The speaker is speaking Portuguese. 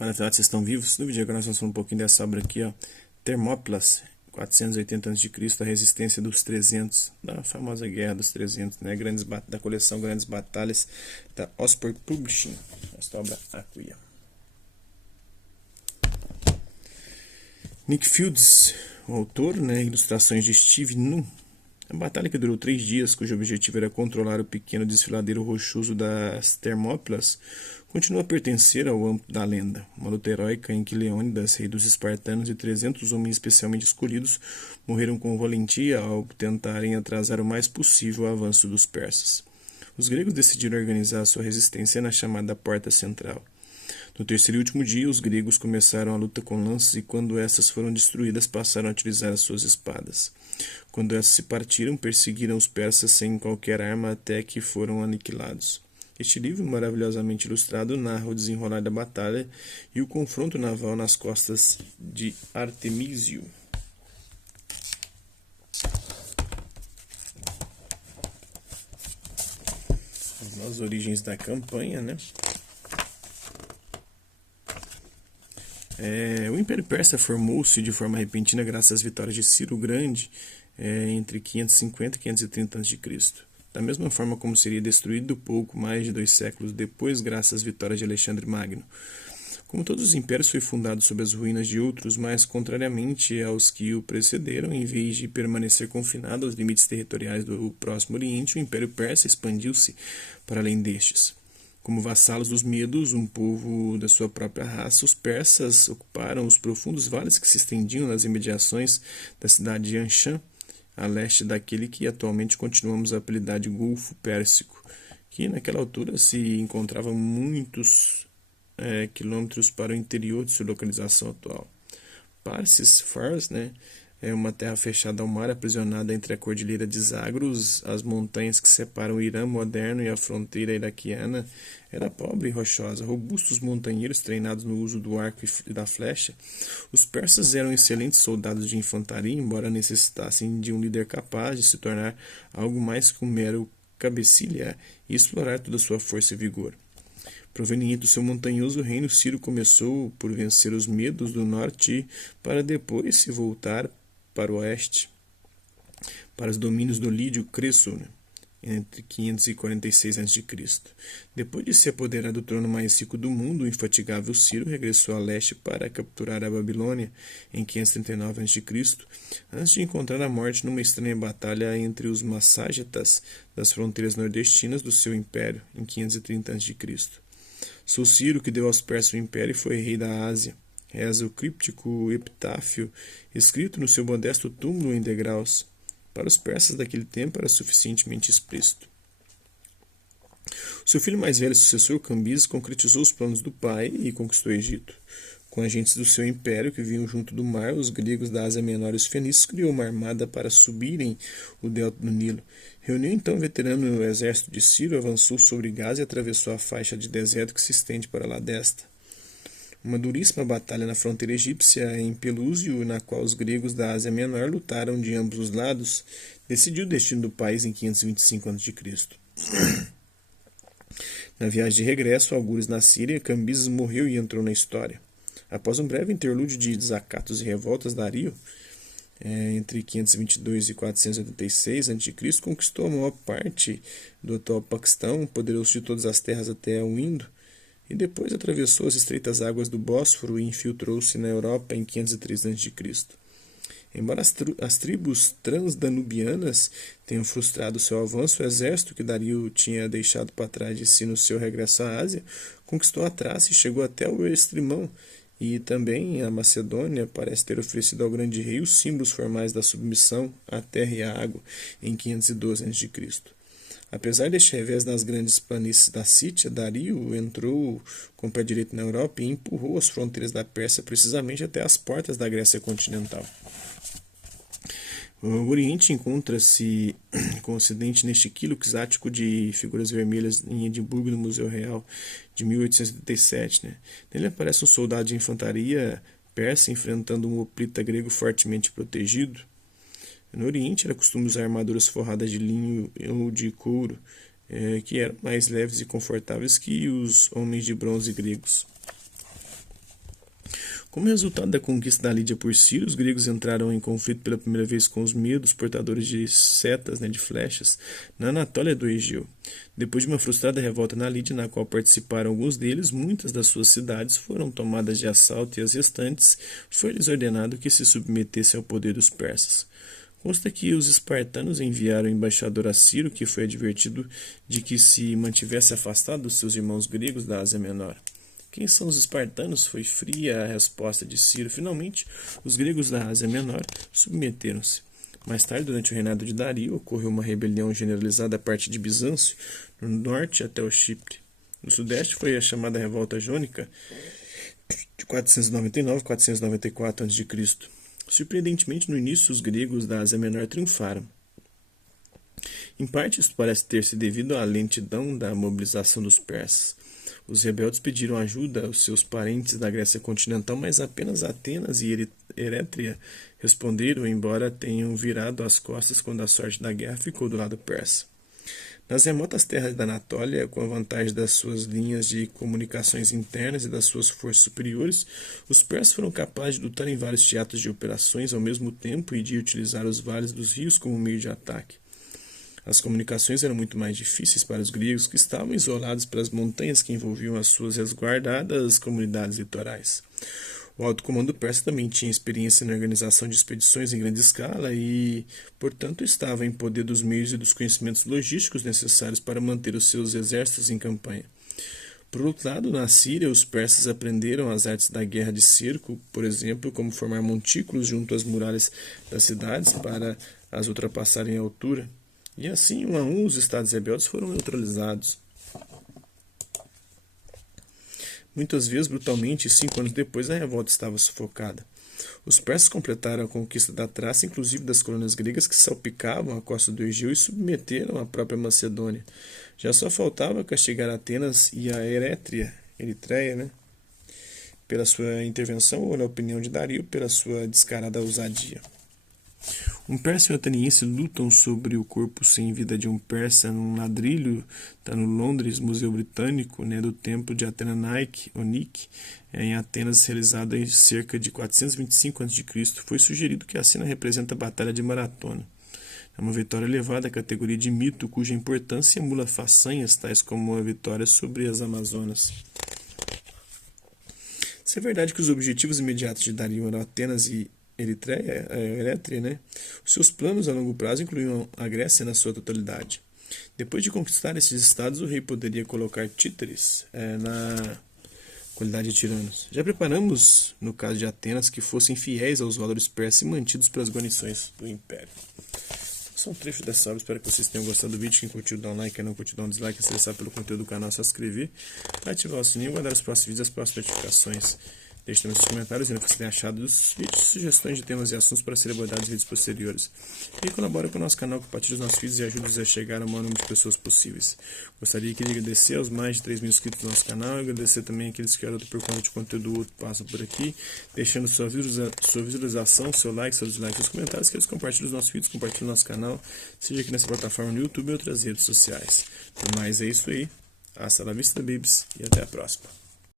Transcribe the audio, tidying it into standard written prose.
Olha, afinal, vocês estão vivos? No vídeo agora nós vamos falar um pouquinho dessa obra aqui, ó. Termópilas, 480 a.C., a resistência dos 300, da famosa Guerra dos 300, né? Da coleção Grandes Batalhas, da Osprey Publishing. Esta obra aqui, ó. Nick Fields, o autor, né? Ilustrações de Steve Nunn. A batalha, que durou 3 dias, cujo objetivo era controlar o pequeno desfiladeiro rochoso das Termópilas, continua a pertencer ao âmbito da lenda. Uma luta heróica em que Leônidas, rei dos espartanos, e 300 homens especialmente escolhidos morreram com valentia ao tentarem atrasar o mais possível o avanço dos persas. Os gregos decidiram organizar sua resistência na chamada Porta Central. No terceiro e último dia, os gregos começaram a luta com lanças e, quando essas foram destruídas, passaram a utilizar as suas espadas. Quando essas se partiram, perseguiram os persas sem qualquer arma até que foram aniquilados. Este livro, maravilhosamente ilustrado, narra o desenrolar da batalha e o confronto naval nas costas de Artemísio. As origens da campanha, né? O Império Persa formou-se de forma repentina graças às vitórias de Ciro o Grande entre 550 e 530 a.C., da mesma forma como seria destruído pouco mais de 2 séculos depois graças às vitórias de Alexandre Magno. Como todos os impérios, foi fundado sob as ruínas de outros, mas contrariamente aos que o precederam, em vez de permanecer confinado aos limites territoriais do Próximo Oriente, o Império Persa expandiu-se para além destes. Como vassalos dos Medos, um povo da sua própria raça, os persas ocuparam os profundos vales que se estendiam nas imediações da cidade de Anshan, a leste daquele que atualmente continuamos a apelidar de Golfo Pérsico, que naquela altura se encontrava muitos quilômetros para o interior de sua localização atual. Fars, né? É uma terra fechada ao mar, aprisionada entre a cordilheira de Zagros, as montanhas que separam o Irã moderno e a fronteira iraquiana. Era pobre e rochosa. Robustos montanheiros treinados no uso do arco e da flecha, os persas eram excelentes soldados de infantaria, embora necessitassem de um líder capaz de se tornar algo mais que um mero cabecilha e explorar toda a sua força e vigor. Proveniente do seu montanhoso reino, Ciro começou por vencer os Medos do norte para depois se voltar para o oeste, para os domínios do Lídio Creso, entre 546 a.C. Depois de se apoderar do trono mais rico do mundo, o infatigável Ciro regressou a leste para capturar a Babilônia em 539 a.C., antes de encontrar a morte numa estranha batalha entre os masságetas das fronteiras nordestinas do seu império, em 530 a.C. Sou Ciro, que deu aos persas o império e foi rei da Ásia. Reza o críptico epitáfio escrito no seu modesto túmulo em degraus. Para os persas daquele tempo era suficientemente explícito. Seu filho mais velho e sucessor, Cambises, concretizou os planos do pai e conquistou o Egito. Com agentes do seu império que vinham junto do mar, os gregos da Ásia Menor e os fenícios criou uma armada para subirem o delta do Nilo. Reuniu então o veterano exército de Ciro, avançou sobre Gaza e atravessou a faixa de deserto que se estende para lá desta. Uma duríssima batalha na fronteira egípcia em Pelúsio, na qual os gregos da Ásia Menor lutaram de ambos os lados, decidiu o destino do país em 525 a.C. Na viagem de regresso, algures na Síria, Cambises morreu e entrou na história. Após um breve interlúdio de desacatos e revoltas, Dario, entre 522 e 486 a.C., conquistou a maior parte do atual Paquistão, poderoso de todas as terras até o Indo, e depois atravessou as estreitas águas do Bósforo e infiltrou-se na Europa em 503 a.C. Embora as tribos transdanubianas tenham frustrado seu avanço, o exército que Dario tinha deixado para trás de si no seu regresso à Ásia conquistou a Trácia e chegou até o Estrimão, e também a Macedônia parece ter oferecido ao grande rei os símbolos formais da submissão à terra e à água em 512 a.C. Apesar deste revés nas grandes planícies da Sítia, Dario entrou com o pé direito na Europa e empurrou as fronteiras da Pérsia precisamente até as portas da Grécia continental. O Oriente encontra-se com o Ocidente neste quílox ático de figuras vermelhas em Edimburgo, no Museu Real de 1877. Nele aparece um soldado de infantaria persa enfrentando um hoplita grego fortemente protegido. No Oriente era costume usar armaduras forradas de linho ou de couro, que eram mais leves e confortáveis que os homens de bronze gregos. Como resultado da conquista da Lídia por Ciro, os gregos entraram em conflito pela primeira vez com os medos, portadores de setas, de flechas, na Anatólia do Egeu. Depois de uma frustrada revolta na Lídia, na qual participaram alguns deles, muitas das suas cidades foram tomadas de assalto e as restantes foi-lhes ordenado que se submetessem ao poder dos persas. Consta que os espartanos enviaram o embaixador a Ciro, que foi advertido de que se mantivesse afastado dos seus irmãos gregos da Ásia Menor. Quem são os espartanos? Foi fria a resposta de Ciro. Finalmente, os gregos da Ásia Menor submeteram-se. Mais tarde, durante o reinado de Dario, ocorreu uma rebelião generalizada a partir de Bizâncio, no norte até o Chipre. No sudeste foi a chamada Revolta Jônica, de 499-494 a.C. Surpreendentemente, no início, os gregos da Ásia Menor triunfaram. Em parte, isso parece ter se devido à lentidão da mobilização dos persas. Os rebeldes pediram ajuda aos seus parentes da Grécia continental, mas apenas Atenas e Erétria responderam, embora tenham virado as costas quando a sorte da guerra ficou do lado persa. Nas remotas terras da Anatólia, com a vantagem das suas linhas de comunicações internas e das suas forças superiores, os persas foram capazes de lutar em vários teatros de operações ao mesmo tempo e de utilizar os vales dos rios como meio de ataque. As comunicações eram muito mais difíceis para os gregos, que estavam isolados pelas montanhas que envolviam as suas resguardadas comunidades litorais. O alto comando persa também tinha experiência na organização de expedições em grande escala e, portanto, estava em poder dos meios e dos conhecimentos logísticos necessários para manter os seus exércitos em campanha. Por outro lado, na Síria, os persas aprenderam as artes da guerra de cerco, por exemplo, como formar montículos junto às muralhas das cidades para as ultrapassarem em altura. E assim, um a um, os estados rebeldes foram neutralizados. Muitas vezes, brutalmente, e 5 anos depois, a revolta estava sufocada. Os persas completaram a conquista da Trácia, inclusive das colônias gregas que salpicavam a costa do Egeu e submeteram a própria Macedônia. Já só faltava castigar Atenas e a Eritreia, pela sua intervenção, ou, na opinião de Dario, pela sua descarada ousadia. Um persa e um ateniense lutam sobre o corpo sem vida de um persa num ladrilho, está no Londres Museu Britânico, do templo de Atena Nike, em Atenas, realizado em cerca de 425 a.C. Foi sugerido que a cena representa a Batalha de Maratona. É uma vitória elevada à categoria de mito, cuja importância emula façanhas tais como a vitória sobre as Amazonas. Se é verdade que os objetivos imediatos de Dario eram Atenas e Erétria, os seus planos a longo prazo incluíam a Grécia na sua totalidade. Depois de conquistar esses estados, o rei poderia colocar títeres na qualidade de tiranos. Já preparamos, no caso de Atenas, que fossem fiéis aos valores persas e mantidos pelas guarnições do império. São trechos dessa obra, espero que vocês tenham gostado do vídeo. Quem curtiu, dá um like, quem não curtiu, dá um dislike. Se interessar pelo conteúdo do canal, se inscrever, ativar o sininho e guardar os próximos vídeos, as próximas notificações. Deixe também seus comentários dizendo o que você tem achado dos vídeos, sugestões de temas e assuntos para serem abordados em vídeos posteriores. E colabore com o nosso canal, compartilhe os nossos vídeos e ajude-nos a chegar ao maior número de pessoas possíveis. Gostaria de agradecer aos mais de 3.000 inscritos no nosso canal e agradecer também aqueles que por conta de conteúdo outro passam por aqui, deixando sua visualização, seu like, seu dislike, seus comentários, que eles compartilhem os nossos vídeos, compartilhem o nosso canal, seja aqui nessa plataforma no YouTube e outras redes sociais. Por mais é isso aí. Hasta la vista, babies, e até a próxima.